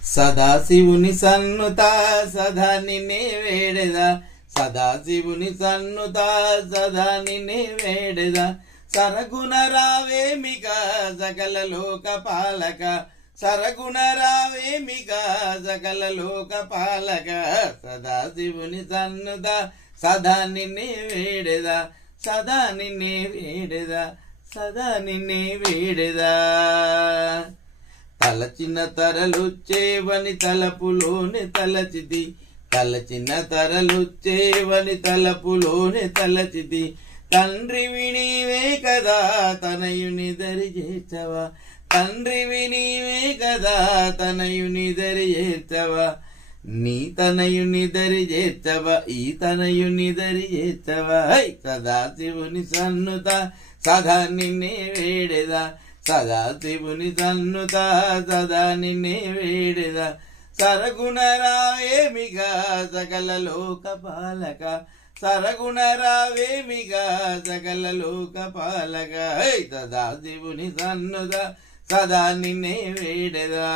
సదాశివుని సన్నుత సదా నిన్నే వేడెదా, సదాశివుని సన్నుత సదా నిన్నే వేడెదా, సరగుణ రావేమిక సకల లోక పాలక, సరగుణ రావేమిక సకల లోక పాలక, సదాశివుని సన్నుత సదా నిన్నే వేడెదా, సదా నిన్నే వేడెదా, సదా నిన్నే వేడెదా. తలచిన తరలుచ్చేవని తలపులోనే తలచిది, తలచిన తరలుచ్చేవని తలపులోనే తలచిది, తండ్రివి నీవే కదా తనయుని దరి చేర్చవా, తండ్రివి నీవే కదా తనయుని దరి చేర్చవా, నీ తనయుని దరి చేర్చవా, ఈ తనయుని దరి చేర్చవా. సదాశివుని సన్నుత సదా నిన్నే వేడెదా, సదాశివుని సన్నుత సదా నిన్నే వేడెదా, సరగుణ రావేమిగా సకల లోక పాలక, సరగుణ రావేమిగా సకల లోక పాలక, సదాశివుని సన్నుత సదా నిన్నే వేడెదా.